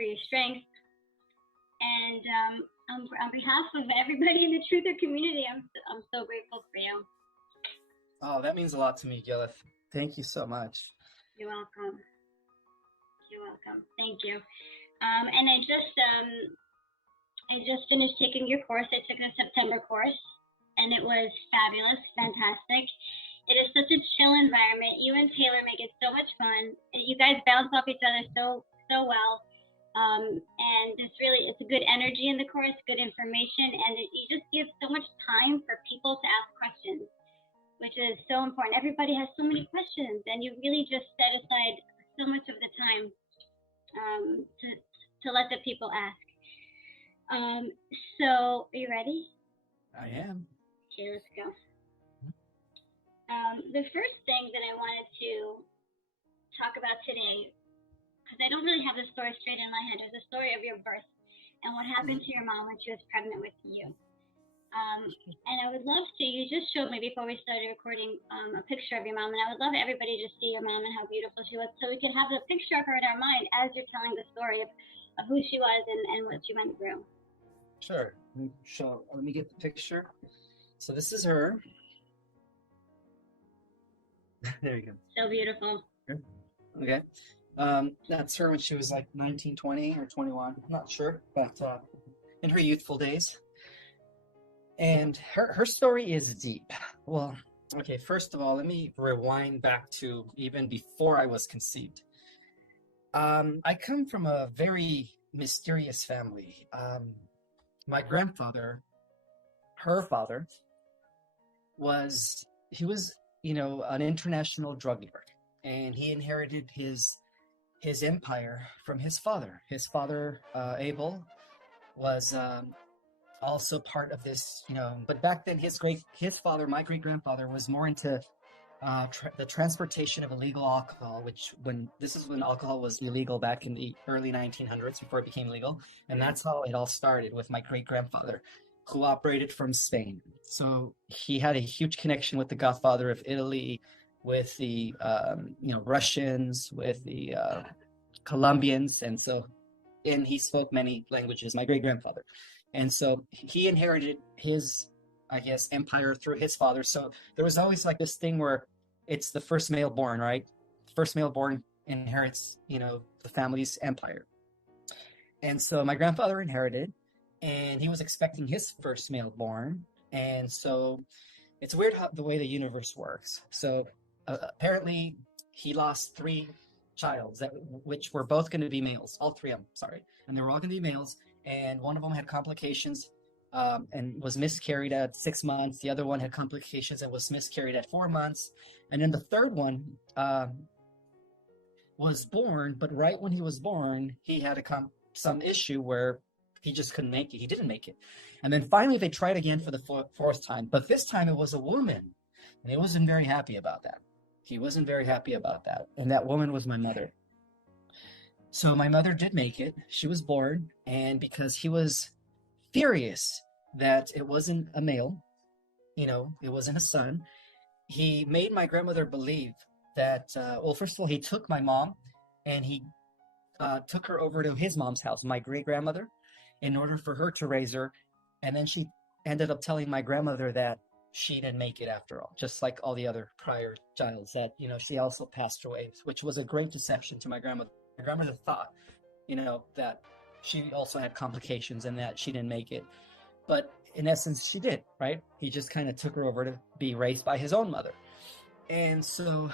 for your strength. And on behalf of everybody in the truther community, I'm so grateful for you. Oh, that means a lot to me, Gilith. Thank you so much. You're welcome. You're welcome. Thank you. And I just finished taking your course. I took a September course, and it was fabulous, fantastic. It is such a chill environment. You and Taylor make it so much fun. You guys bounce off each other so well. And it's a good energy in the course, good information, and you just give so much time for people to ask questions, which is so important. Everybody has so many questions, and you really just set aside so much of the time to let the people ask. So, are you ready? I am. Okay, let's go. The first thing that I wanted to talk about today, because I don't really have the story straight in my head, is the story of your birth and what happened to your mom when she was pregnant with you. And I would love to, you just showed me before we started recording a picture of your mom, and I would love everybody to see your mom and how beautiful she was, so we could have a picture of her in our mind as you're telling the story of who she was and what she went through. Sure. Let me get the picture. So this is her. There you go. So beautiful. Okay. That's her when she was like 19, 20 or 21. I'm not sure, but in her youthful days. And her story is deep. Well, okay, first of all, let me rewind back to even before I was conceived. I come from a very mysterious family. My grandfather, her father, was an international drug lord, and he inherited his empire from his father. His father, Abel, was also part of this, but back then his father, my great-grandfather, was more into the transportation of illegal alcohol, this is when alcohol was illegal back in the early 1900s before it became legal. And that's how it all started with my great-grandfather, who operated from Spain. So he had a huge connection with the Godfather of Italy, with the Russians, with the Colombians, and he spoke many languages, my great-grandfather. And so he inherited his, I guess, empire through his father. So there was always like this thing where it's the first male born, right? First male born inherits, the family's empire. And so my grandfather inherited, and he was expecting his first male born. And so it's weird the way the universe works. So apparently he lost 3 childs, which were both going to be males, all 3 of them, sorry. And they were all going to be males. And one of them had complications and was miscarried at 6 months. The other one had complications and was miscarried at 4 months. And then the third one was born, but right when he was born, he had some issue where he just couldn't make it. He didn't make it. And then finally they tried again for the 4th time, but this time it was a woman. And he wasn't very happy about that. And that woman was my mother. So my mother did make it. She was born, and because he was furious that it wasn't a male, it wasn't a son, he made my grandmother believe that, first of all, he took my mom and he took her over to his mom's house, my great-grandmother, in order for her to raise her. And then she ended up telling my grandmother that she didn't make it after all, just like all the other prior childs, that, she also passed away, which was a great deception to my grandmother. My grandmother thought, that she also had complications and that she didn't make it. But in essence, she did, right? He just kind of took her over to be raised by his own mother. And so,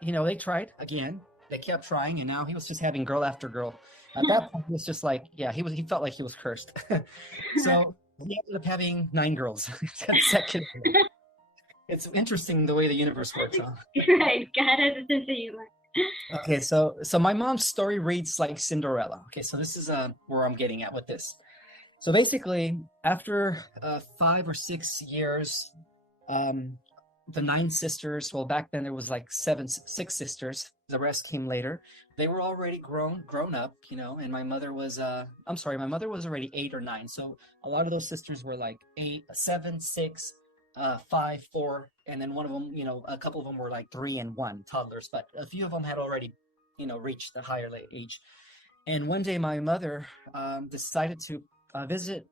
they tried again. They kept trying, and now he was just having girl after girl. At that point, it was just like, he felt like he was cursed. So he ended up having 9 girls. Second. It's interesting the way the universe works, huh? Right, God has a sense of humor. Okay, so my mom's story reads like Cinderella. Okay, so this is where I'm getting at with this. So basically, after 5 or 6 years, the 9 sisters, well, back then there was like 6 sisters. The rest came later. They were already grown up, and my mother was, my mother was already 8 or 9. So a lot of those sisters were like 8, 7, 6, 5, 4, and then one of them, a couple of them were like 3 and 1 toddlers, but a few of them had already, reached the higher age. And one day my mother decided to visit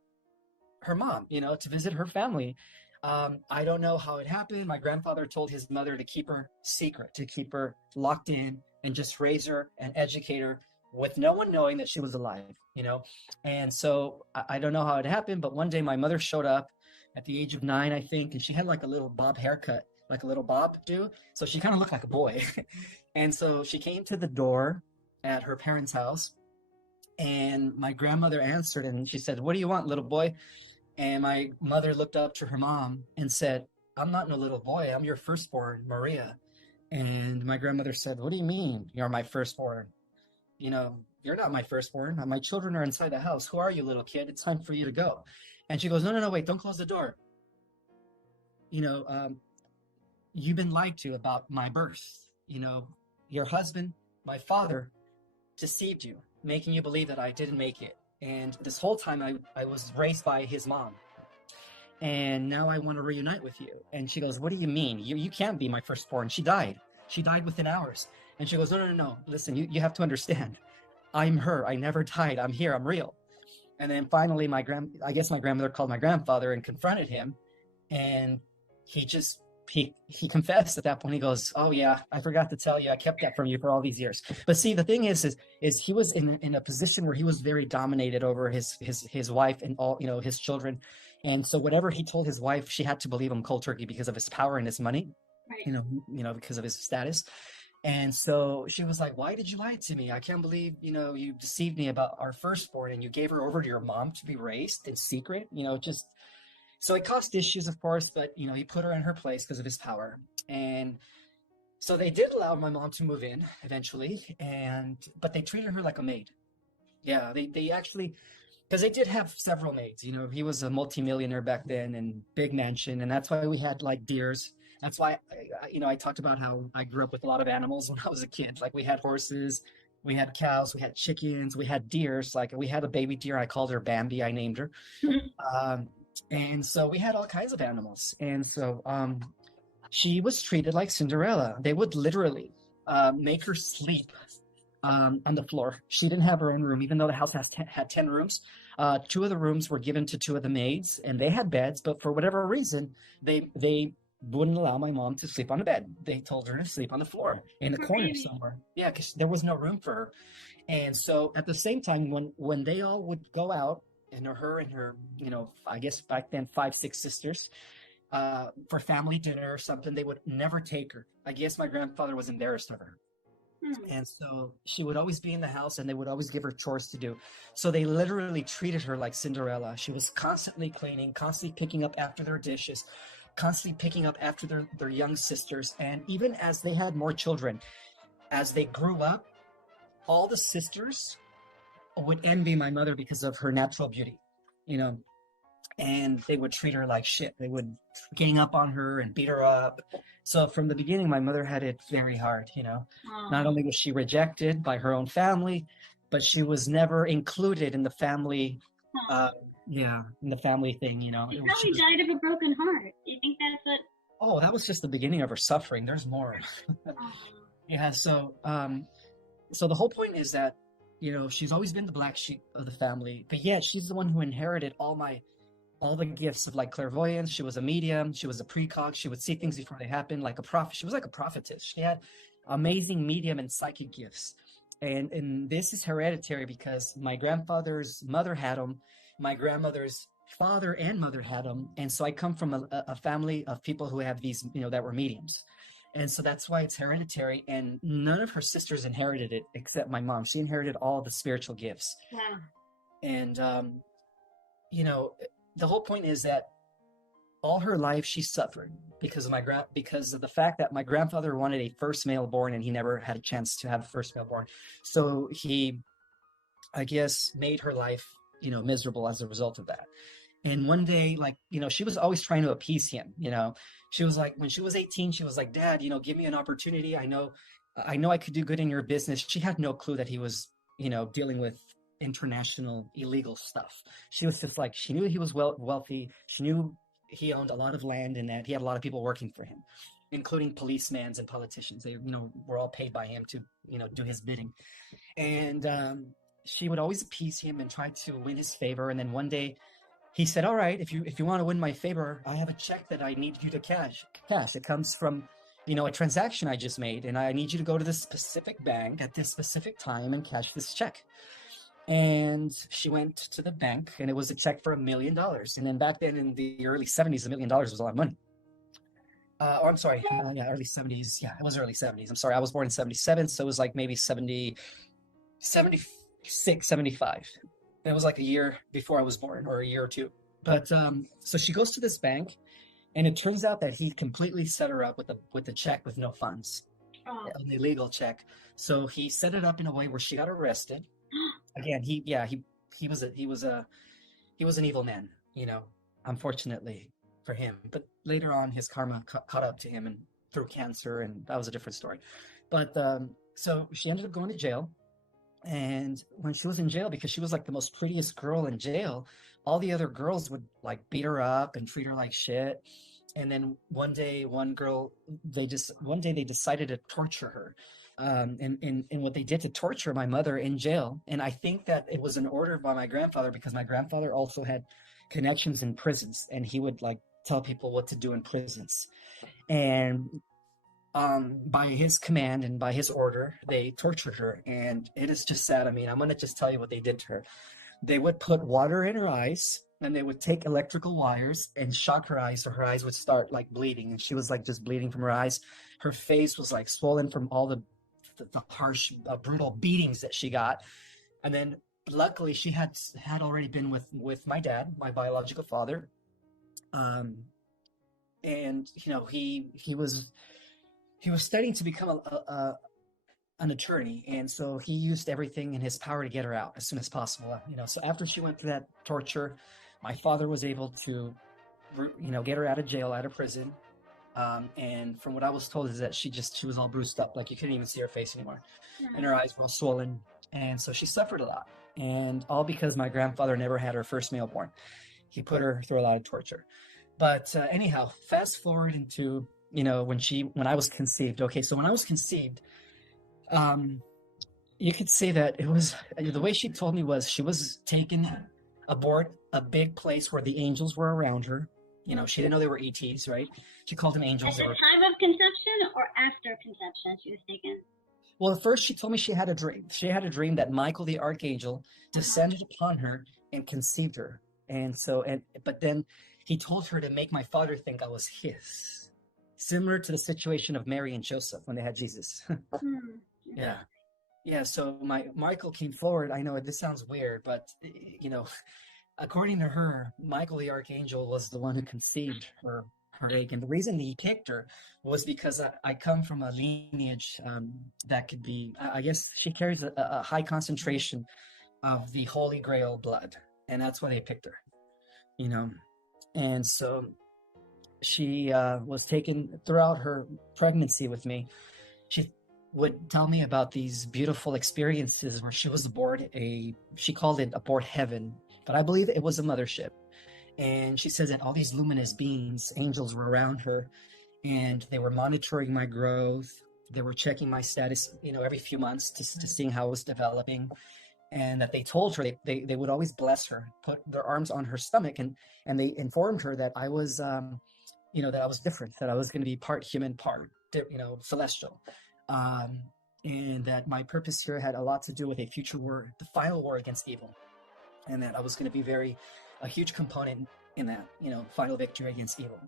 her mom, to visit her family. I don't know how it happened. My grandfather told his mother to keep her secret, to keep her locked in and just raise her and educate her with no one knowing that she was alive. And so I don't know how it happened, but one day my mother showed up at the age of 9, I think, and she had like a little bob haircut, like a little bob do. So she kind of looked like a boy. And so she came to the door at her parents' house, and my grandmother answered and she said, "What do you want, little boy?" And my mother looked up to her mom and said, "I'm not no little boy. I'm your firstborn, Maria." And my grandmother said, "What do you mean you're my firstborn? You're not my firstborn. My children are inside the house. Who are you, little kid? It's time for you to go." And she goes, "No, no, no, wait, don't close the door. You know, um, you've been lied to about my birth. Your husband, my father, deceived you, making you believe that I didn't make it. And this whole time I was raised by his mom. And now I want to reunite with you." And she goes, "What do you mean? You can't be my firstborn. She died. She died within hours." And she goes, "No, no, no, no. Listen, you have to understand. I'm her. I never died. I'm here. I'm real." And then finally, I guess my grandmother called my grandfather and confronted him. And he just, he confessed at that point. He goes, "Oh yeah, I forgot to tell you. I kept that from you for all these years." But see, the thing is he was in a position where he was very dominated over his wife and all, his children. And so whatever he told his wife, she had to believe him cold turkey because of his power and his money, Right. because of his status. And so she was like, "Why did you lie to me? I can't believe, you deceived me about our firstborn and you gave her over to your mom to be raised in secret, just." So it caused issues, of course, but, he put her in her place because of his power. And so they did allow my mom to move in eventually, but they treated her like a maid. Yeah, they actually, because they did have several maids. He was a multimillionaire back then and big mansion, and that's why we had like deers. That's why I talked about how I grew up with a lot of animals when I was a kid. Like we had horses, we had cows, we had chickens, we had deers. Like we had a baby deer. I called her Bambi. I named her. Um, and so we had all kinds of animals. And so she was treated like Cinderella. They would literally make her sleep on the floor. She didn't have her own room, even though the house had 10 rooms. Two of the rooms were given to two of the maids, and they had beds, but for whatever reason, they wouldn't allow my mom to sleep on the bed. They told her to sleep on the floor in the corner somewhere. Yeah, because there was no room for her. And so at the same time, when they all would go out, and her and her, I guess back then 5, 6 sisters, for family dinner or something, they would never take her. I guess my grandfather was embarrassed of her. And so she would always be in the house and they would always give her chores to do. So they literally treated her like Cinderella. She was constantly cleaning, constantly picking up after their dishes, constantly picking up after their young sisters. And even as they had more children, as they grew up, all the sisters would envy my mother because of her natural beauty, and they would treat her like shit. They would gang up on her and beat her up. So from the beginning, my mother had it very hard, Not only was she rejected by her own family, but she was never included in the family, in the family thing, She probably died of a broken heart. Do you think that's what? Oh, that was just the beginning of her suffering. There's more. Yeah, so the whole point is that, she's always been the black sheep of the family, but yet she's the one who inherited all the gifts of like clairvoyance. She was a medium. She was a precog. She would see things before they happened, like a prophet. She was like a prophetess. She had amazing medium and psychic gifts. And this is hereditary because my grandfather's mother had them. My grandmother's father and mother had them. And so I come from a family of people who have these, that were mediums. And so that's why it's hereditary. And none of her sisters inherited it except my mom. She inherited all the spiritual gifts. Wow. And, the whole point is that all her life she suffered because of the fact that my grandfather wanted a first male born and he never had a chance to have a first male born. So he, I guess, made her life, miserable as a result of that. And one day, like, she was always trying to appease him. She was like, when she was 18, she was like, "Dad, give me an opportunity. I know I could do good in your business." She had no clue that he was, dealing with international illegal stuff. She was just like, she knew he was wealthy. She knew he owned a lot of land and that he had a lot of people working for him, including policemen and politicians. They, were all paid by him to, do his bidding. And she would always appease him and try to win his favor. And then one day he said, "All right, if you want to win my favor, I have a check that I need you to cash. It comes from, a transaction I just made, and I need you to go to this specific bank at this specific time and cash this check." And she went to the bank, and it was a check for $1 million. And then back then in the early 70s, $1 million was a lot of money. I'm sorry, early 70s. Yeah, it was early 70s. I'm sorry, I was born in 77, so it was like maybe 70, 76, 75. It was like a year before I was born, or a year or two. But so she goes to this bank, and it turns out that he completely set her up with a check with no funds, an illegal check. So he set it up in a way where she got arrested. Again, he was an evil man, unfortunately for him. But later on, his karma caught up to him and through cancer, and that was a different story. But so she ended up going to jail. And when she was in jail, because she was like the most prettiest girl in jail, all the other girls would like beat her up and treat her like shit. And then one day, they decided to torture her. And what they did to torture my mother in jail. And I think that it was an order by my grandfather, because my grandfather also had connections in prisons, and he would like tell people what to do in prisons. And by his command and by his order, they tortured her. And it is just sad. I mean, I'm going to just tell you what they did to her. They would put water in her eyes, and they would take electrical wires and shock her eyes, so her eyes would start like bleeding. And she was like just bleeding from her eyes. Her face was like swollen from all the harsh, brutal beatings that she got. And then luckily she had already been with my dad, my biological father. And he was studying to become an attorney, and so he used everything in his power to get her out as soon as possible. So after she went through that torture, my father was able to get her out of jail, out of prison. And from what I was told is that she was all bruised up, like you couldn't even see her face anymore, and her eyes were all swollen. And so she suffered a lot, and all because my grandfather never had her first male born. He put her through a lot of torture. But anyhow, fast forward into when I was conceived. Okay, so when I was conceived, you could say that it was, the way she told me was, she was taken aboard a big place where the angels were around her. She didn't know they were ETs, right? She called them angels. At the time of conception or after conception she was taken? Well, at first she told me she had a dream. She had a dream that Michael the archangel descended upon her and conceived her. And so, but then he told her to make my father think I was his. Similar to the situation of Mary and Joseph when they had Jesus. Yeah. So Michael came forward. I know this sounds weird, but according to her, Michael the archangel was the one who conceived her egg. And the reason he picked her was because I come from a lineage that could be, I guess she carries a high concentration of the Holy Grail blood, and that's why they picked her. And so she was taken throughout her pregnancy with me. She would tell me about these beautiful experiences where she was aboard she called it aboard heaven, but I believe it was a mothership. And she says that all these luminous beings, angels, were around her, and they were monitoring my growth. They were checking my status, every few months to seeing how it was developing. And that they told her they would always bless her, put their arms on her stomach, and they informed her that I was that I was different, that I was going to be part human, part celestial, and that my purpose here had a lot to do with a future war, the final war against evil, and that I was going to be a huge component in that final victory against evil.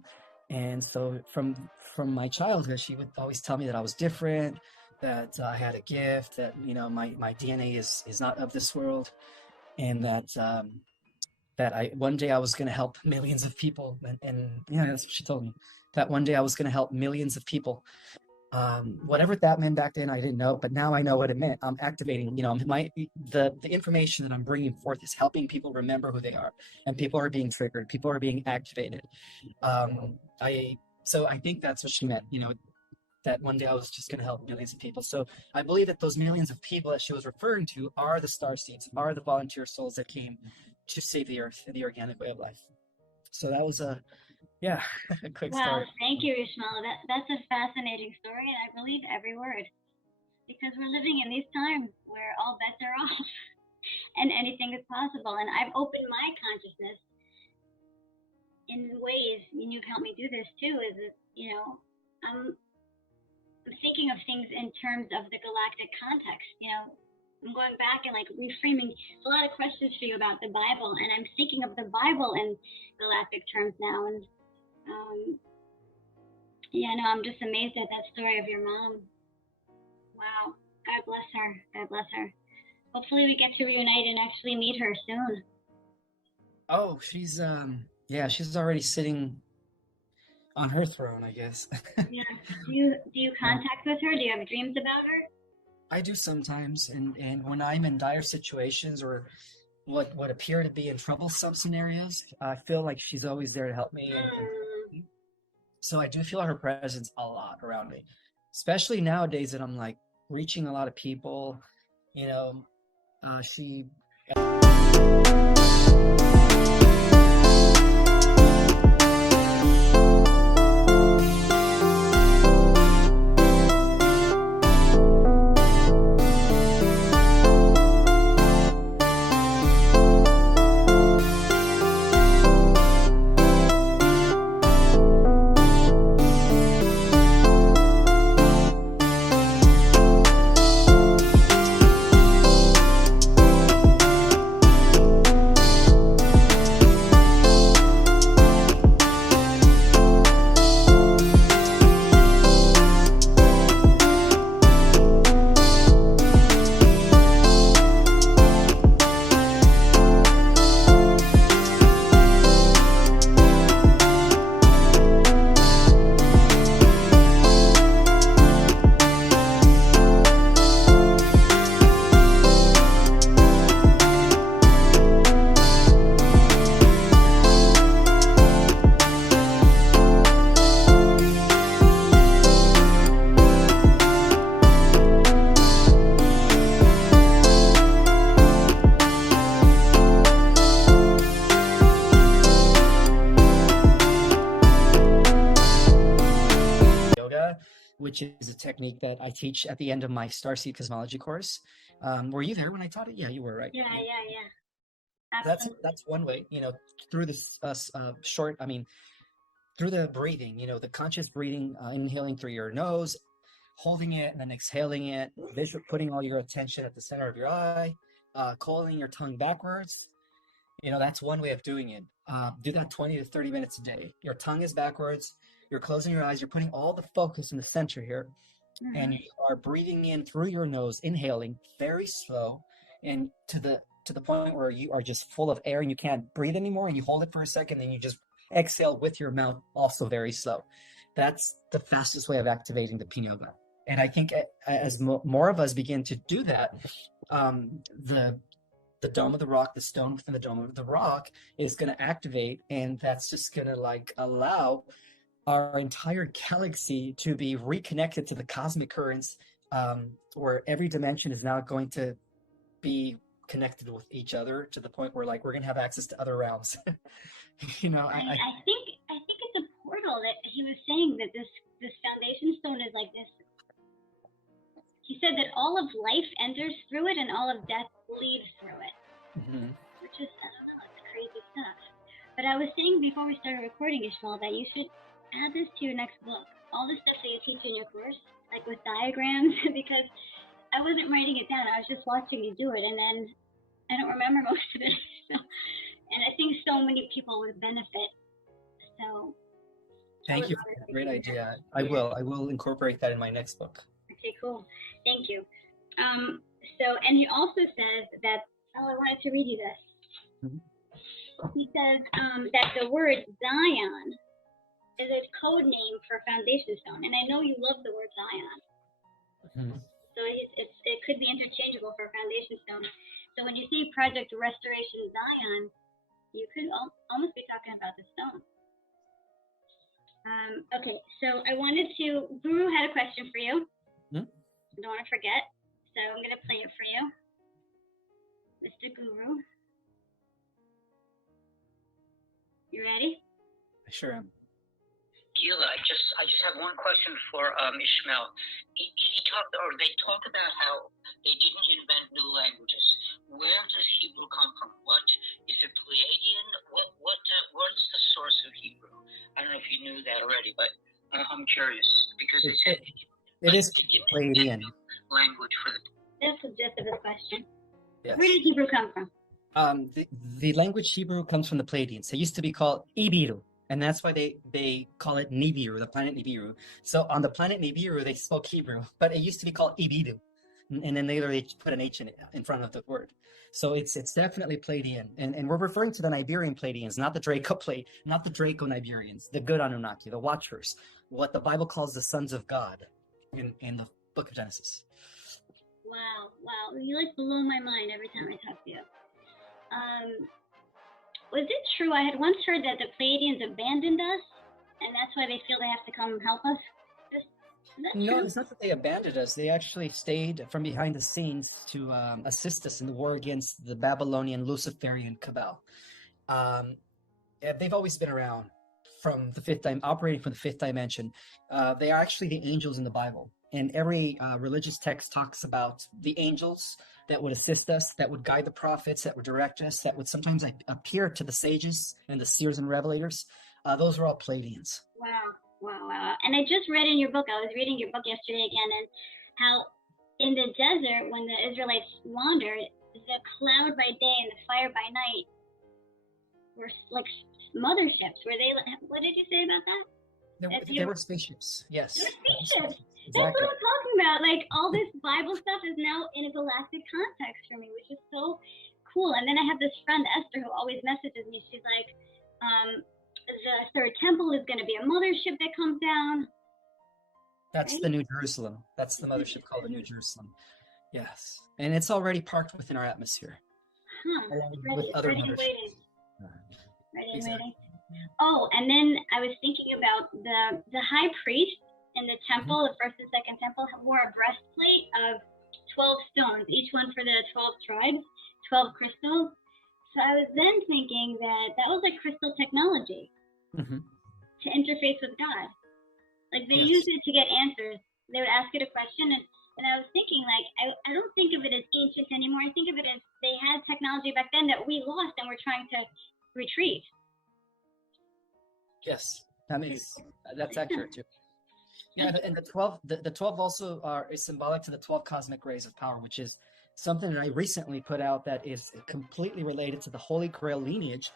And so from my childhood, she would always tell me that I was different, that I had a gift, that my DNA is not of this world, and that one day I was going to help millions of people. And that's what she told me, that one day I was going to help millions of people. Whatever that meant back then, I didn't know, but now I know what it meant. I'm activating, the information that I'm bringing forth is helping people remember who they are, and people are being triggered. People are being activated. So I think that's what she meant, that one day I was just going to help millions of people. So I believe that those millions of people that she was referring to are the starseeds, are the volunteer souls that came to save the earth and the organic way of life. So that was a quick story. Wow, thank you, Ismael. That's a fascinating story, and I believe every word, because we're living in these times where all bets are off. and anything is possible. And I've opened my consciousness in ways, and you've helped me do this too, is that, I'm thinking of things in terms of the galactic context. I'm going back and like reframing a lot of questions for you about the Bible, and I'm thinking of the Bible in galactic terms now. And I'm just amazed at that story of your mom. Wow. God bless her. God bless her. Hopefully we get to reunite and actually meet her soon. Oh, she's already sitting on her throne, I guess. Yeah. Do you contact with her? Do you have dreams about her? I do sometimes, and when I'm in dire situations or what appear to be in troublesome scenarios, I feel like she's always there to help me. And so I do feel her presence a lot around me, especially nowadays that I'm like reaching a lot of people. She which is a technique that I teach at the end of my Starseed Cosmology course. Were you there when I taught it? Yeah, you were, right? Yeah. Absolutely. That's one way, through this through the breathing, the conscious breathing, inhaling through your nose, holding it, and then exhaling it, putting all your attention at the center of your eye, coiling your tongue backwards. That's one way of doing it. Do that 20 to 30 minutes a day. Your tongue is backwards. You're closing your eyes. You're putting all the focus in the center here. Mm-hmm. And you are breathing in through your nose, inhaling very slow, and to the point where you are just full of air and you can't breathe anymore, and you hold it for a second, and you just exhale with your mouth, also very slow. That's the fastest way of activating the pineal gland. And I think as more of us begin to do that, the dome of the rock, the stone within the dome of the rock is going to activate, and that's just going to allow our entire galaxy to be reconnected to the cosmic currents, where every dimension is now going to be connected with each other to the point where we're going to have access to other realms. I think it's a portal that he was saying, that this foundation stone is like this. He said that all of life enters through it and all of death leaves through it. Mm-hmm. Which is, I don't know, it's crazy stuff. But I was saying before we started recording, Ismael, that you should add this to your next book. All the stuff that you teach in your course, like with diagrams, because I wasn't writing it down. I was just watching you do it, and then I don't remember most of it. And I think so many people would benefit. So thank you for that great idea. I will incorporate that in my next book. Okay, cool. Thank you. And he also says that, I wanted to read you this. Mm-hmm. He says that the word Zion is a code name for foundation stone. And I know you love the word Zion. Mm-hmm. So it could be interchangeable for foundation stone. So when you see Project Restoration Zion, you could almost be talking about the stone. Okay, so I wanted to, Guru had a question for you. Mm-hmm. Don't want to forget. So I'm going to play it for you. Mr. Guru. You ready? I sure am. Gila, I just have one question for Ismael. He talked, or they talk about how they didn't invent new languages. Where does Hebrew come from? What is it, Pleiadian? What's the source of Hebrew? I don't know if you knew that already, but I'm curious because it is Pleiadian language for the. That's the gist of the question. Yes. Where did Hebrew come from? The language Hebrew comes from the Pleiadians. It used to be called Ibiru, and that's why they call it Nibiru, the planet Nibiru. So on the planet Nibiru, they spoke Hebrew, but it used to be called Ibiru, and then later they put an H in front of the word. So it's definitely Pleiadian, and we're referring to the Nibirian Pleiadians, not the Draco-Nibirians, the good Anunnaki, the Watchers, what the Bible calls the sons of God in the book of Genesis. Wow. You like blow my mind every time I talk to you. Was it true? I had once heard that the Pleiadians abandoned us, and that's why they feel they have to come help us. Is that No, true? it's not that they abandoned us. They actually stayed from behind the scenes to assist us in the war against the Babylonian Luciferian cabal. They've always been around from the operating from the fifth dimension. They are actually the angels in the Bible. And every religious text talks about the angels that would assist us, that would guide the prophets, that would direct us, that would sometimes appear to the sages and the seers and revelators. Those are all Pleiadians. Wow. And I just read in your book, I was reading your book yesterday again, and how in the desert, when the Israelites wandered, the cloud by day and the fire by night were like motherships. Were they? What did you say about that? They were spaceships, yes. They were spaceships. Exactly. That's what I'm talking about. Like, all this Bible stuff is now in a galactic context for me, which is so cool. And then I have this friend, Esther, who always messages me. She's like, the third temple is going to be a mothership that comes down. That's right? the New Jerusalem. That's the mothership called the New Jerusalem. Yes. And it's already parked within our atmosphere. With other motherships. Ready and waiting. Oh, and then I was thinking about the high priest in the temple, the first and second temple, wore a breastplate of 12 stones, each one for the 12 tribes, 12 crystals. So I was then thinking that was like crystal technology to interface with God. Like they used it to get answers. They would ask it a question, and I was thinking, like, I don't think of it as ancient anymore. I think of it as they had technology back then that we lost and we're trying to retrieve. Yes, that's accurate too. Yeah, and the 12 also is symbolic to the 12 cosmic rays of power, which is something that I recently put out that is completely related to the Holy Grail lineage.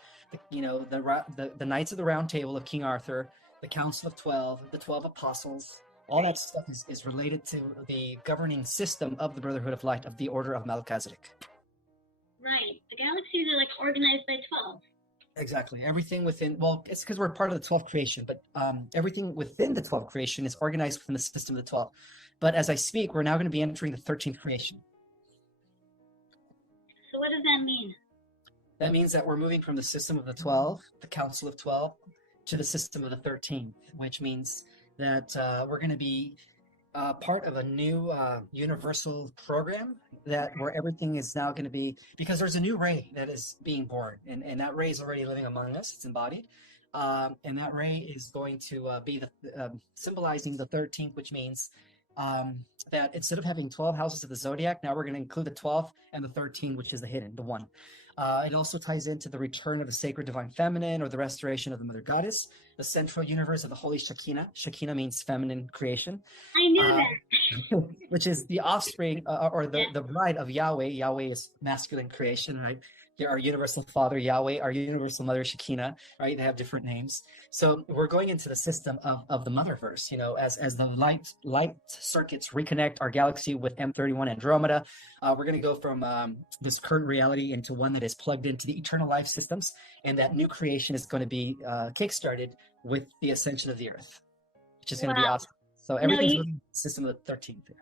The Knights of the Round Table of King Arthur, the Council of 12, the 12 Apostles. All that stuff is related to the governing system of the Brotherhood of Light, of the Order of Melchizedek. Right. The galaxies are like organized by 12. Exactly. Everything within, well, it's because we're part of the 12th creation, but everything within the 12th creation is organized within the system of the 12. But as I speak, we're now going to be entering the 13th creation. So what does that mean? That means that we're moving from the system of the 12, the Council of 12, to the system of the 13th, which means that we're going to be part of a new universal program where everything is now going to be, because there's a new ray that is being born, and that ray is already living among us. It's embodied, and that ray is going to be symbolizing the 13th, which means that instead of having 12 houses of the zodiac, now we're going to include the 12th and the 13, which is the hidden, the one. It also ties into the return of the sacred divine feminine, or the restoration of the mother goddess, the central universe of the holy Shekinah. Shekinah means feminine creation. I knew that. Which is the offspring or the bride of Yahweh. Yahweh is masculine creation, right? Our universal father, Yahweh, our universal mother, Shekinah, right? They have different names. So we're going into the system of the motherverse, as the light circuits reconnect our galaxy with M31 Andromeda. We're going to go from this current reality into one that is plugged into the eternal life systems. And that new creation is going to be kickstarted with the ascension of the earth, which is going to be awesome. So everything's moving the system of the 13th.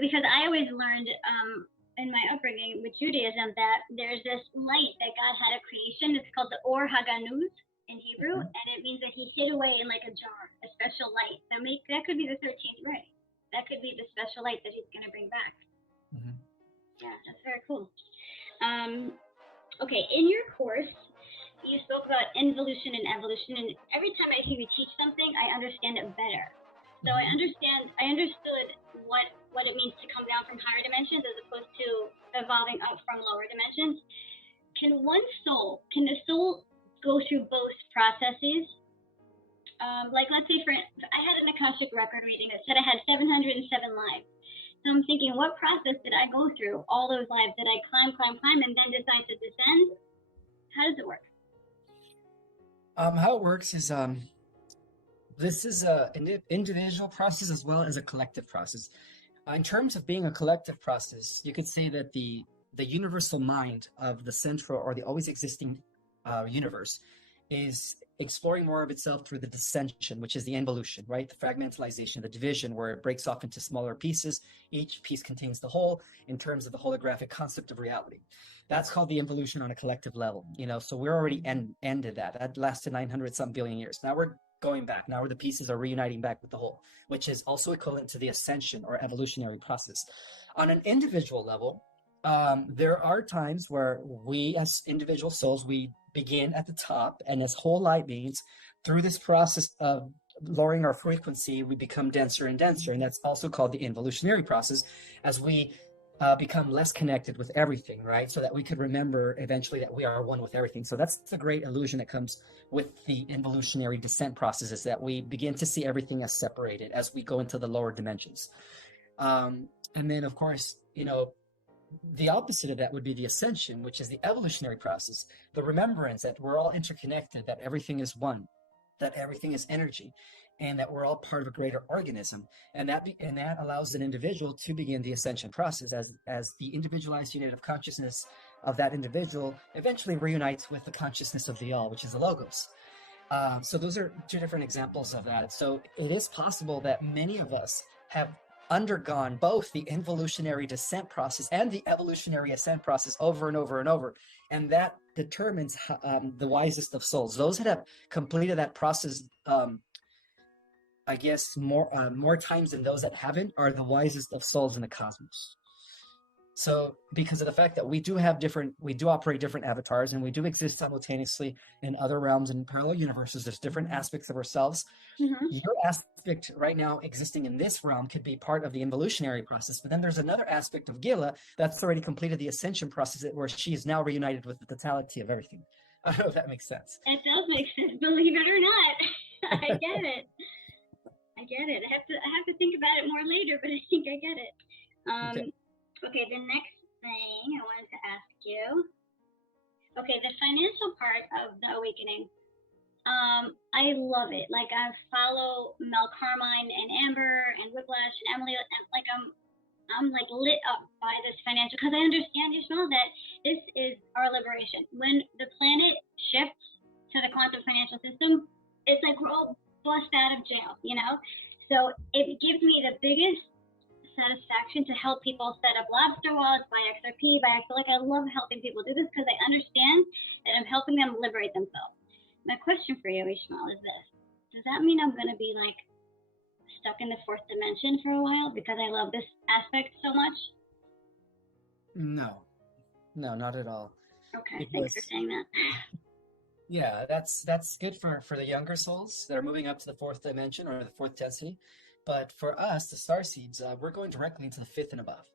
Because I always learned in my upbringing with Judaism that there's this light that God had at creation. It's called the Or Haganuz in Hebrew, and it means that he hid away in like a jar, a special light. That could be the 13th ray. That could be the special light that he's going to bring back. Yeah, that's very cool. Okay, in your course, you spoke about involution and evolution, and every time I hear you teach something, I understand it better. So I understood what it means to come down from higher dimensions as opposed to evolving up from lower dimensions. Can the soul go through both processes? Like, let's say I had an Akashic record reading that said I had 707 lives. So I'm thinking, what process did I go through? All those lives, did I climb, and then decide to descend? How does it work? How it works is this is an individual process as well as a collective process. In terms of being a collective process, you could say that the universal mind of the central or the always existing universe is exploring more of itself through the dissension, which is the involution, right? The fragmentalization, the division, where it breaks off into smaller pieces. Each piece contains the whole in terms of the holographic concept of reality. That's called the involution on a collective level, so we're already ended that. That lasted 900-some billion years. Now we're going back. Now the pieces are reuniting back with the whole, which is also equivalent to the ascension or evolutionary process. On an individual level, there are times where we as individual souls, we begin at the top, and as whole light beings, through this process of lowering our frequency, we become denser and denser, and that's also called the involutionary process, as we become less connected with everything, right? So that we could remember eventually that we are one with everything. So that's the great illusion that comes with the involutionary descent process, is that we begin to see everything as separated as we go into the lower dimensions. And then, of course, the opposite of that would be the ascension, which is the evolutionary process, the remembrance that we're all interconnected, that everything is one, that everything is energy, and that we're all part of a greater organism. And that allows an individual to begin the ascension process as the individualized unit of consciousness of that individual eventually reunites with the consciousness of the all, which is the logos. So those are two different examples of that. So it is possible that many of us have undergone both the involutionary descent process and the evolutionary ascent process over and over and over. And that determines the wisest of souls. Those that have completed that process, I guess, more times than those that haven't, are the wisest of souls in the cosmos. So because of the fact that we do operate different avatars, and we do exist simultaneously in other realms and parallel universes, there's different aspects of ourselves. Mm-hmm. Your aspect right now existing in this realm could be part of the involutionary process, but then there's another aspect of 𝐙𝐃𝐈 that's already completed the ascension process, where she is now reunited with the totality of everything. I don't know if that makes sense. It does make sense, believe it or not. I get it. I have to think about it more later, but I think I get it. Okay, the next thing I wanted to ask you. Okay, the financial part of the awakening. I love it. Like, I follow Mel Carmine and Amber and Whiplash and Emily. Like, I'm like lit up by this financial, because I understand, Ismael, that this is our liberation. When the planet shifts to the quantum financial system, it's like we're all bust out of jail, So it gives me the biggest satisfaction to help people set up lobster wallets, buy XRP, I love helping people do this, because I understand that I'm helping them liberate themselves. My question for you, Ismael, is this: does that mean I'm going to be like stuck in the fourth dimension for a while because I love this aspect so much? No, not at all. Okay, thanks for saying that. Yeah, that's good for the younger souls that are moving up to the fourth dimension or the fourth density. But for us, the starseeds, we're going directly into the fifth and above.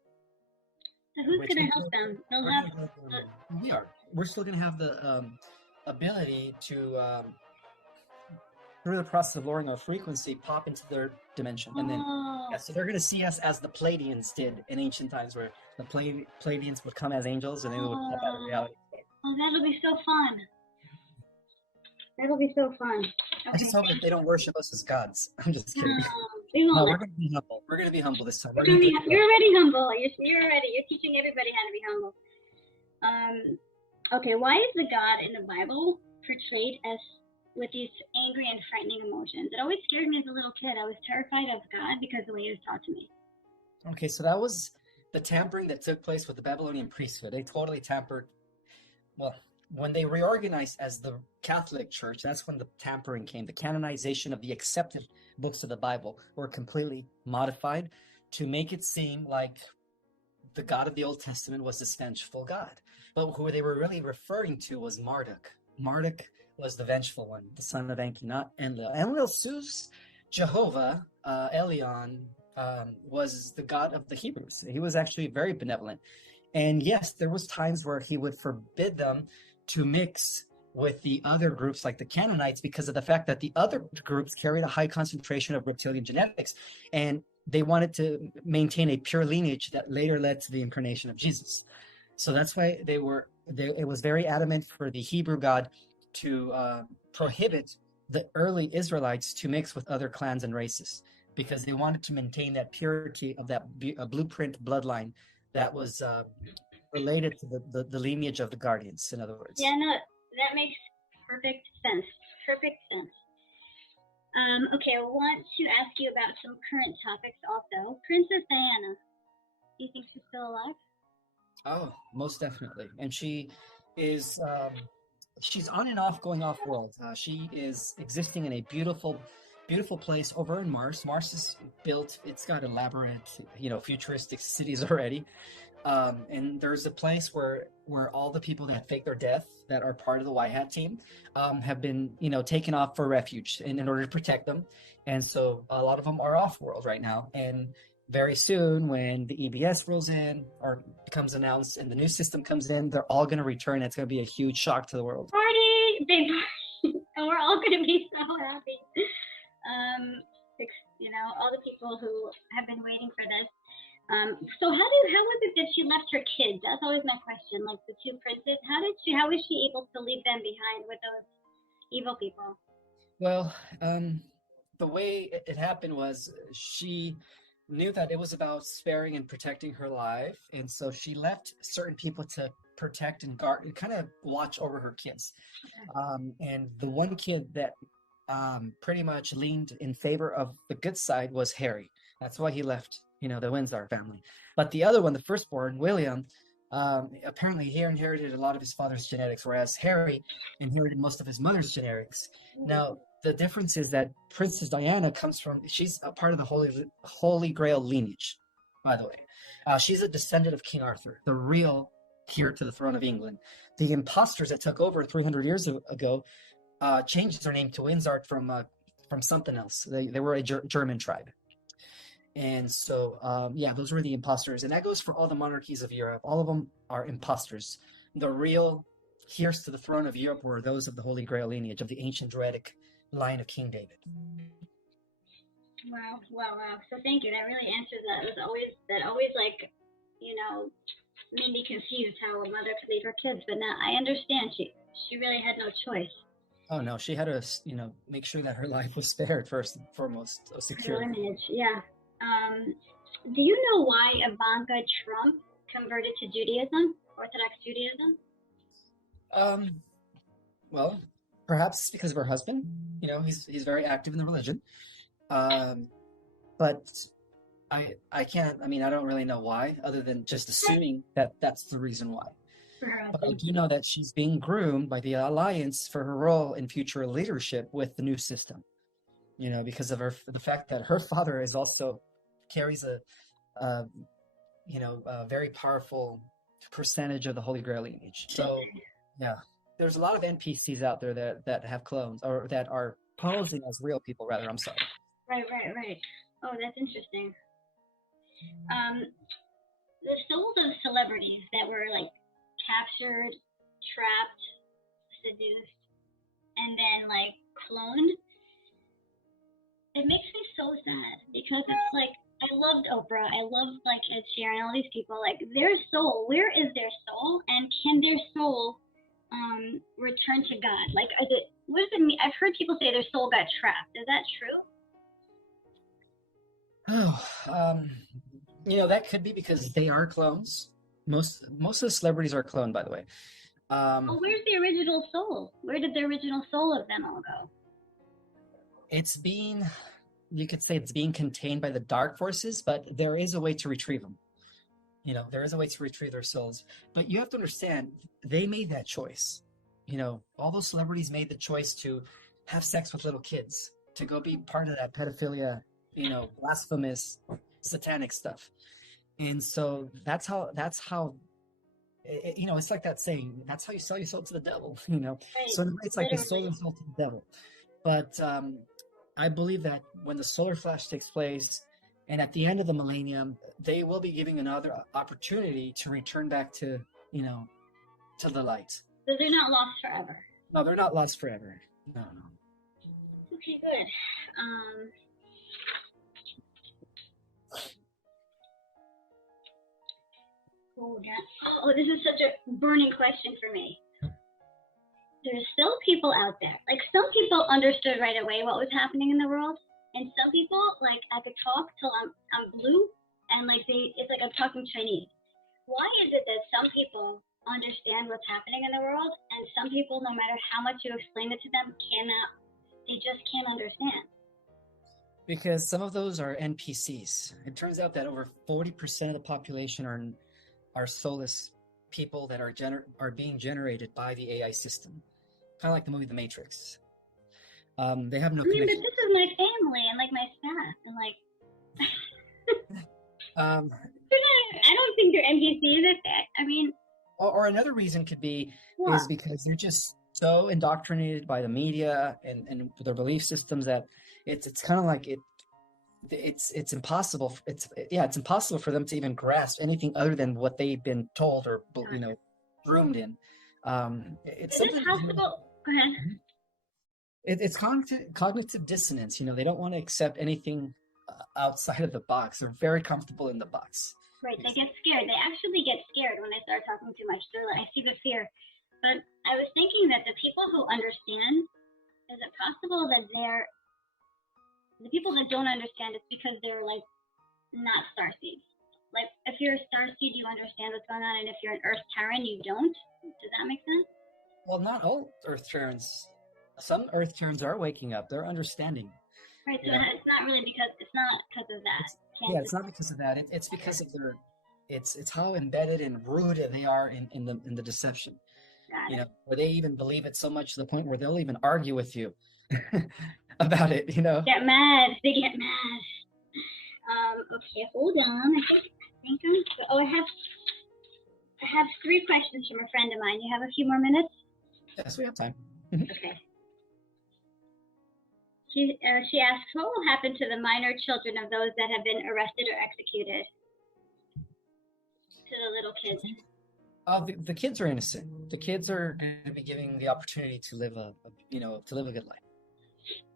So who's going to help them? We are. We're still going to have the ability to, through the process of lowering our frequency, pop into their dimension. And then, so they're going to see us as the Pleiadians did in ancient times, where the Pleiadians would come as angels and they would pop out of reality. Oh, that'll be so fun. That'll be so fun. Okay. I just hope that they don't worship us as gods. I'm just kidding. No, we're going to be humble. We're going to be humble this time. You're already humble. You're already. You're teaching everybody how to be humble. Okay, why is the God in the Bible portrayed as with these angry and frightening emotions? It always scared me as a little kid. I was terrified of God because of the way he was taught to me. Okay, so that was the tampering that took place with the Babylonian priesthood. They totally tampered. Well, when they reorganized as the Catholic Church, that's when the tampering came. The canonization of the accepted books of the Bible were completely modified to make it seem like the God of the Old Testament was this vengeful God. But who they were really referring to was Marduk, Marduk was the vengeful one, the son of Enki, not Enlil. Enlil sues Jehovah. Elion was the god of the Hebrews. He was actually very benevolent. And yes, there was times where he would forbid them to mix with the other groups like the Canaanites because of the fact that the other groups carried a high concentration of reptilian genetics, and they wanted to maintain a pure lineage that later led to the incarnation of Jesus. So that's why it was very adamant for the Hebrew God to prohibit the early Israelites to mix with other clans and races, because they wanted to maintain that purity of that blueprint bloodline that was related to the lineage of the guardians, in other words. Yeah, no, that makes perfect sense. Perfect sense. Okay, I want to ask you about some current topics also. Princess Diana, do you think she's still alive? Oh, most definitely. And she is, she's on and off, going off world. She is existing in a beautiful, beautiful place over in Mars. Mars is built, it's got elaborate, futuristic cities already. And there's a place where all the people that fake their death that are part of the White Hat team have been, taken off for refuge in order to protect them. And so a lot of them are off world right now. And very soon, when the EBS rolls in or becomes announced and the new system comes in, they're all going to return. It's going to be a huge shock to the world. Party! Big party! And we're all going to be so happy. All the people who have been waiting for this. So how was it that she left her kids? That's always my question. Like the two princes, how was she able to leave them behind with those evil people? Well, the way it happened was she knew that it was about sparing and protecting her life, and so she left certain people to protect and guard and kind of watch over her kids. And the one kid that pretty much leaned in favor of the good side was Harry. That's why he left, the Windsor family. But the other one, the firstborn, William, apparently he inherited a lot of his father's genetics, whereas Harry inherited most of his mother's genetics. Now, the difference is that Princess Diana she's a part of the Holy Grail lineage, by the way. She's a descendant of King Arthur, the real heir to the throne of England. The imposters that took over 300 years ago changed their name to Windsor from something else. They were a German tribe. And so, those were the imposters. And that goes for all the monarchies of Europe. All of them are imposters. The real heirs to the throne of Europe were those of the Holy Grail lineage, of the ancient Druidic line of King David. Wow. So thank you. That really answers that. That always made me confused how a mother could leave her kids. But now I understand. She really had no choice. Oh, no. She had to, make sure that her life was spared first and foremost, secure. Her lineage, yeah. Do you know why Ivanka Trump converted to Judaism, Orthodox Judaism? Well, perhaps because of her husband. He's very active in the religion. But I can't. I don't really know why, other than just assuming that that's the reason why. But I do know that she's being groomed by the Alliance for her role in future leadership with the new system. Because of the fact that her father is also carries a very powerful percentage of the Holy Grail lineage. So, yeah, there's a lot of NPCs out there that have clones or that are posing as real people. Rather, I'm sorry. Right. Oh, that's interesting. The souls of celebrities that were captured, trapped, seduced, and then cloned. It makes me so sad because it's I loved Oprah, I loved Ed Sheeran, all these people. Their soul, where is their soul, and can their soul return to God? What does it mean? I've heard people say their soul got trapped. Is that true? Oh, that could be because they are clones. Most of the celebrities are cloned, by the way. Where's the original soul? Where did the original soul of them all go? You could say it's being contained by the dark forces, but there is a way to retrieve them. There is a way to retrieve their souls. But you have to understand, they made that choice. All those celebrities made the choice to have sex with little kids, to go be part of that pedophilia, blasphemous, satanic stuff. And so that's how it's like that saying, that's how you sell your soul to the devil, you know. Right. So in a way, it's like you sold Literally. your soul to the devil. But I believe that when the solar flash takes place, and at the end of the millennium, they will be giving another opportunity to return back to, to the light. So they're not lost forever. No, they're not lost forever. No. Okay, good. This is such a burning question for me. There's still people out there. Like, some people understood right away what was happening in the world, and some people, like, I could talk till I'm blue, and like it's like I'm talking Chinese. Why is it that some people understand what's happening in the world, and some people, no matter how much you explain it to them, they just can't understand? Because some of those are NPCs. It turns out that over 40% of the population are soulless people that are being generated by the AI system. Kind of like the movie The Matrix. They have no connection. But this is my family and like my staff and like. I don't think they're NPCs at that. I mean. Or another reason could be is because they're just so indoctrinated by the media and their belief systems that it's kind of like it's impossible. It's impossible for them to even grasp anything other than what they've been told or groomed in. It's something possible. Go ahead. It's cognitive dissonance. They don't want to accept anything outside of the box. They're very comfortable in the box. Right, they get scared. They actually get scared when I start talking too much. I see the fear. But I was thinking that the people who understand, is it possible that the people that don't understand, it's because they're like not starseeds. Like, if you're a starseed, you understand what's going on, and if you're an Earth Terran, you don't. Does that make sense? Well, not all Earth Terrans. Some Earth Terrans are waking up. They're understanding. Right, so it's not because of that. It's not because of that. It's because of it's how embedded and rooted they are in the deception. Where they even believe it so much to the point where they'll even argue with you about it. Get mad. They get mad. Okay, hold on. I have 3 questions from a friend of mine. You have a few more minutes? Yes, we have time. Okay. She asks, what will happen to the minor children of those that have been arrested or executed? To the little kids. The kids are innocent. The kids are going to be given the opportunity to live a good life.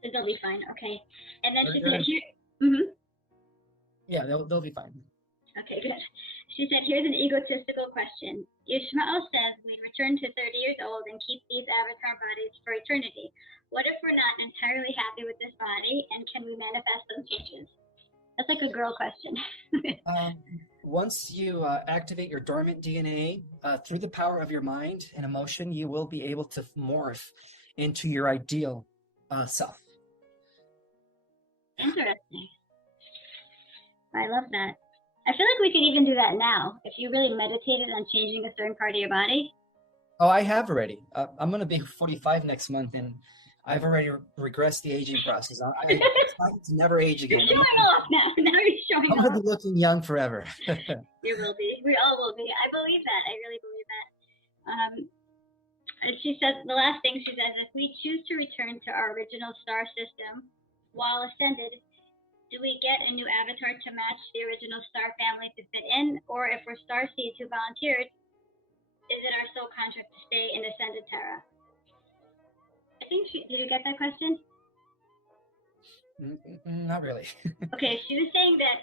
So they'll be fine. Okay. And then she said, yeah, they'll be fine. Okay, good. She said, here's an egotistical question. Ismael says we return to 30 years old and keep these avatar bodies for eternity. What if we're not entirely happy with this body, and can we manifest those changes? That's like a girl question. Once you activate your dormant DNA through the power of your mind and emotion, you will be able to morph into your ideal self. Interesting. I love that. I feel like we could even do that now. If you really meditated on changing a certain part of your body. Oh, I have already. I'm going to be 45 next month, and I've already regressed the aging process. I to never age again. You're showing off now. Now you're showing off. I'm going to be looking young forever. You will be. We all will be. I believe that. I really believe that. She says, the last thing she says, if we choose to return to our original star system while ascended, do we get a new avatar to match the original star family to fit in? Or if we're starseeds who volunteered, is it our soul contract to stay in ascended Terra? I think did you get that question? Not really. Okay, she was saying that,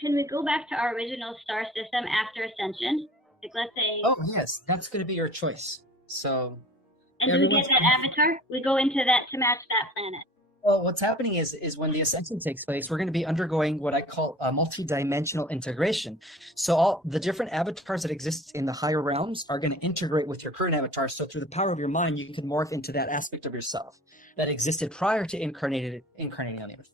can we go back to our original star system after ascension? Like, let's say. Oh, yes, that's going to be your choice. So. And do we get that avatar? We go into that to match that planet. Well, what's happening is when the ascension takes place, we're going to be undergoing what I call a multi-dimensional integration. So all the different avatars that exist in the higher realms are going to integrate with your current avatar. So through the power of your mind, you can morph into that aspect of yourself that existed prior to incarnating on the earth.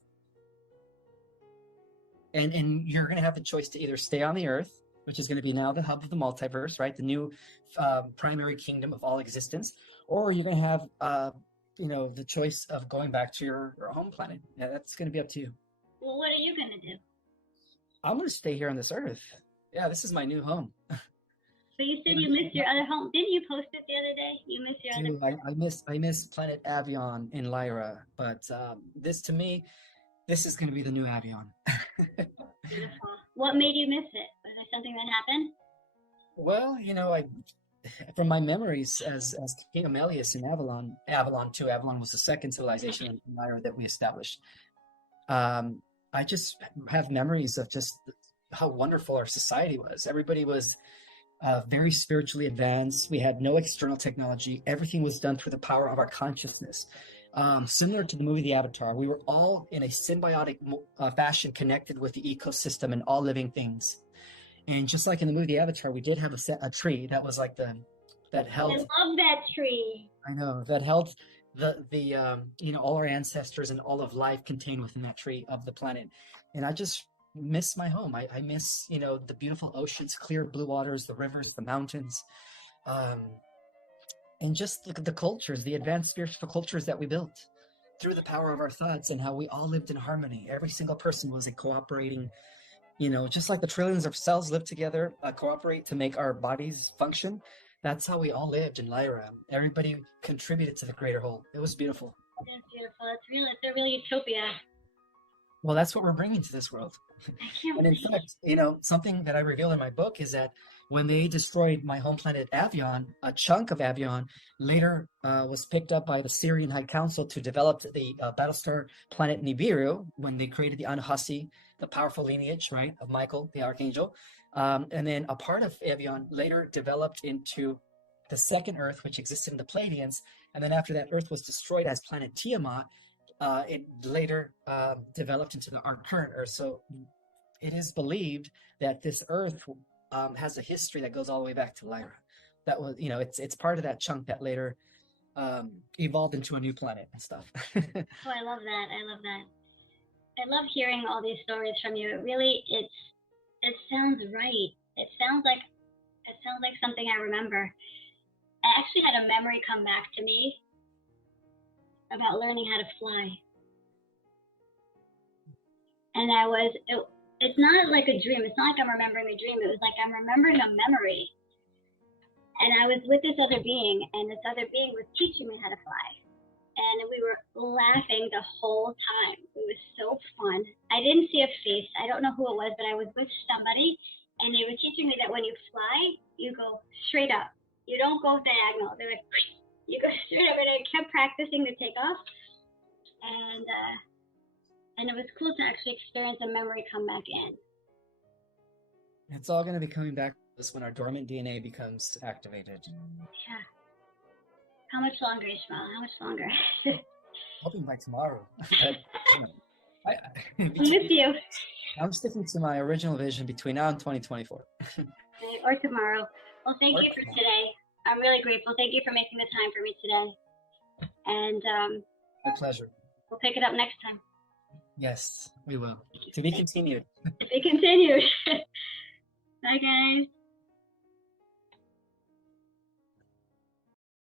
And you're going to have the choice to either stay on the earth, which is going to be now the hub of the multiverse, right? The new primary kingdom of all existence, or you're going to have the choice of going back to your home planet. Yeah, that's going to be up to you. Well, what are you going to do? I'm going to stay here on this earth. Yeah, this is my new home. But you said you missed your other home. Didn't you post it the other day? You missed your other Dude, I miss Planet Avion in Lyra, but this to me, this is going to be the new Avion. Beautiful. What made you miss it? Was there something that happened? Well, you know, from my memories as King Amelius in Avalon 2, Avalon was the second civilization in Lyra that we established. I just have memories of just how wonderful our society was. Everybody was very spiritually advanced. We had no external technology. Everything was done through the power of our consciousness. Similar to the movie The Avatar, we were all in a symbiotic fashion connected with the ecosystem and all living things. And just like in the movie The Avatar, we did have a tree that was like that held. I love that tree. I know that held the you know, all our ancestors and all of life contained within that tree of the planet. And I just miss my home. I miss, you know, the beautiful oceans, clear blue waters, the rivers, the mountains, and just the cultures, the advanced spiritual cultures that we built through the power of our thoughts, and how we all lived in harmony. Every single person was a cooperating, you know, just like the trillions of cells live together, cooperate to make our bodies function. That's how we all lived in Lyra. Everybody contributed to the greater whole. It was beautiful. That's beautiful. It's a real utopia. Well, that's what we're bringing to this world. I can't And in believe fact, you know, something that I reveal in my book is that when they destroyed my home planet Avion, a chunk of Avion later was picked up by the Syrian High Council to develop the Battlestar planet Nibiru when they created the Anuhasi, the powerful lineage, right, of Michael, the Archangel. And then a part of Avion later developed into the second Earth, which existed in the Pleiadians. And then after that Earth was destroyed as planet Tiamat, it later developed into our current Earth. So it is believed that this Earth has a history that goes all the way back to Lyra. That was, you know, it's part of that chunk that later evolved into a new planet and stuff. Oh, I love that. I love that. I love hearing all these stories from you. It really, it sounds right. It sounds like something I remember. I actually had a memory come back to me about learning how to fly. And it's not like a dream. It's not like I'm remembering a dream. It was like I'm remembering a memory. And I was with this other being, and this other being was teaching me how to fly. And we were laughing the whole time. It was so fun. I didn't see a face. I don't know who it was, but I was with somebody, and they were teaching me that when you fly, you go straight up. You don't go diagonal. They're like, you go straight up. And I kept practicing the takeoff. And it was cool to actually experience a memory come back in. It's all going to be coming back to us when our dormant DNA becomes activated. Yeah. How much longer, Ismael? How much longer? Hoping by tomorrow. I miss you. I'm sticking to my original vision between now and 2024. Or tomorrow. Well, thank you for today. I'm really grateful. Thank you for making the time for me today. And my pleasure. We'll pick it up next time. Yes, we will. To be continued. To be continued. Bye, guys.